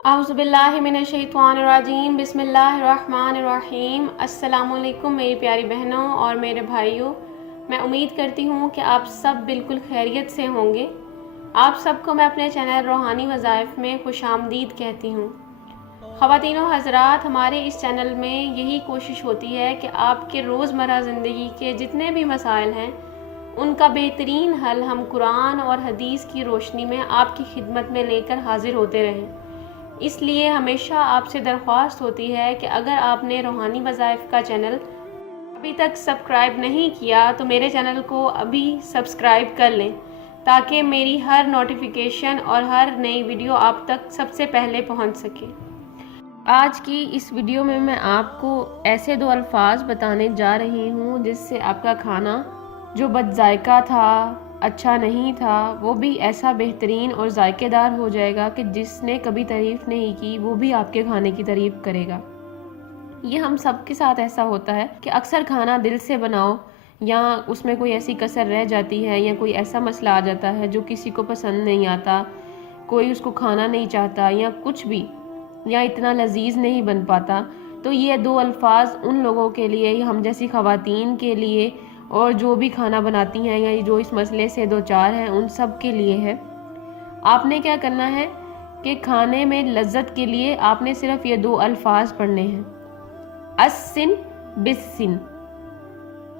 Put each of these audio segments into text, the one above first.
اعوذ باللہ من الشیطان الرجیم، بسم اللہ الرحمن الرحیم۔ السلام علیکم میری پیاری بہنوں اور میرے بھائیوں، میں امید کرتی ہوں کہ آپ سب بالکل خیریت سے ہوں گے۔ آپ سب کو میں اپنے چینل روحانی وظائف میں خوش آمدید کہتی ہوں۔ خواتین و حضرات، ہمارے اس چینل میں یہی کوشش ہوتی ہے کہ آپ کے روزمرہ زندگی کے جتنے بھی مسائل ہیں ان کا بہترین حل ہم قرآن اور حدیث کی روشنی میں آپ کی خدمت میں لے کر حاضر ہوتے رہیں۔ اس لیے ہمیشہ آپ سے درخواست ہوتی ہے کہ اگر آپ نے روحانی وظائف کا چینل ابھی تک سبسکرائب نہیں کیا تو میرے چینل کو ابھی سبسکرائب کر لیں تاکہ میری ہر نوٹیفیکیشن اور ہر نئی ویڈیو آپ تک سب سے پہلے پہنچ سکے۔ آج کی اس ویڈیو میں آپ کو ایسے 2 الفاظ بتانے جا رہی ہوں جس سے آپ کا کھانا جو بد ذائقہ تھا، اچھا نہیں تھا، وہ بھی ایسا بہترین اور ذائقے دار ہو جائے گا کہ جس نے کبھی تعریف نہیں کی وہ بھی آپ کے کھانے کی تعریف کرے گا۔ یہ ہم سب کے ساتھ ایسا ہوتا ہے کہ اکثر کھانا دل سے بناؤ یا اس میں کوئی ایسی کسر رہ جاتی ہے یا کوئی ایسا مسئلہ آ جاتا ہے جو کسی کو پسند نہیں آتا، کوئی اس کو کھانا نہیں چاہتا یا کچھ بھی، یا اتنا لذیذ نہیں بن پاتا، تو یہ 2 الفاظ ان لوگوں کے لیے، ہم جیسی خواتین کے لیے اور جو بھی کھانا بناتی ہیں یا جو اس مسئلے سے دوچار ہیں ان سب کے لیے ہے۔ آپ نے کیا کرنا ہے کہ کھانے میں لذت کے لیے آپ نے صرف یہ 2 الفاظ پڑھنے ہیں: السن بالسن،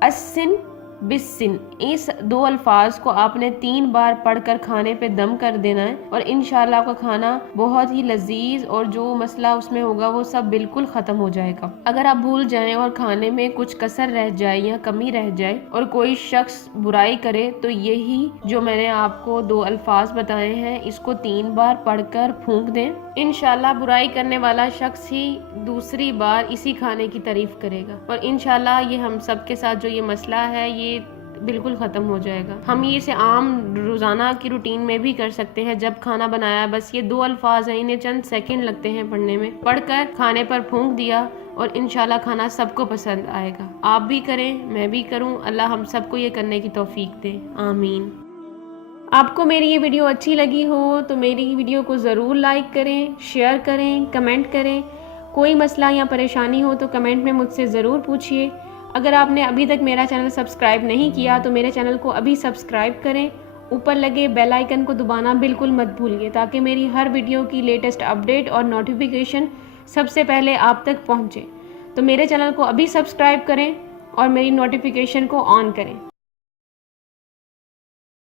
السن بالسن۔ اس 2 الفاظ کو آپ نے 3 بار پڑھ کر کھانے پہ دم کر دینا ہے اور انشاءاللہ آپ کا کھانا بہت ہی لذیذ اور جو مسئلہ اس میں ہوگا وہ سب بالکل ختم ہو جائے گا۔ اگر آپ بھول جائیں اور کھانے میں کچھ کسر رہ جائے یا کمی رہ جائے اور کوئی شخص برائی کرے تو یہی جو میں نے آپ کو 2 الفاظ بتائے ہیں اس کو 3 بار پڑھ کر پھونک دیں، انشاءاللہ برائی کرنے والا شخص ہی دوسری بار اسی کھانے کی تعریف کرے گا اور انشاءاللہ یہ ہم سب کے ساتھ جو یہ مسئلہ ہے یہ بالکل ختم ہو جائے گا۔ ہم یہ اسے عام روزانہ کی روٹین میں بھی کر سکتے ہیں۔ جب کھانا بنایا، بس یہ 2 الفاظ ہیں، انہیں چند سیکنڈ لگتے ہیں پڑھنے میں، پڑھ کر کھانے پر پھونک دیا اور انشاءاللہ کھانا سب کو پسند آئے گا۔ آپ بھی کریں، میں بھی کروں، اللہ ہم سب کو یہ کرنے کی توفیق دے، آمین۔ آپ کو میری یہ ویڈیو اچھی لگی ہو تو میری ویڈیو کو ضرور لائک کریں، شیئر کریں، کمنٹ کریں۔ کوئی مسئلہ یا پریشانی ہو تو کمنٹ میں مجھ سے ضرور پوچھیے۔ اگر آپ نے ابھی تک میرا چینل سبسکرائب نہیں کیا تو میرے چینل کو ابھی سبسکرائب کریں، اوپر لگے بیل آئیکن کو دبانا بالکل مت بھولیے تاکہ میری ہر ویڈیو کی لیٹسٹ اپڈیٹ اور نوٹیفیکیشن سب سے پہلے آپ تک پہنچے۔ تو میرے چینل کو ابھی سبسکرائب کریں اور میری نوٹیفیکیشن کو آن کریں۔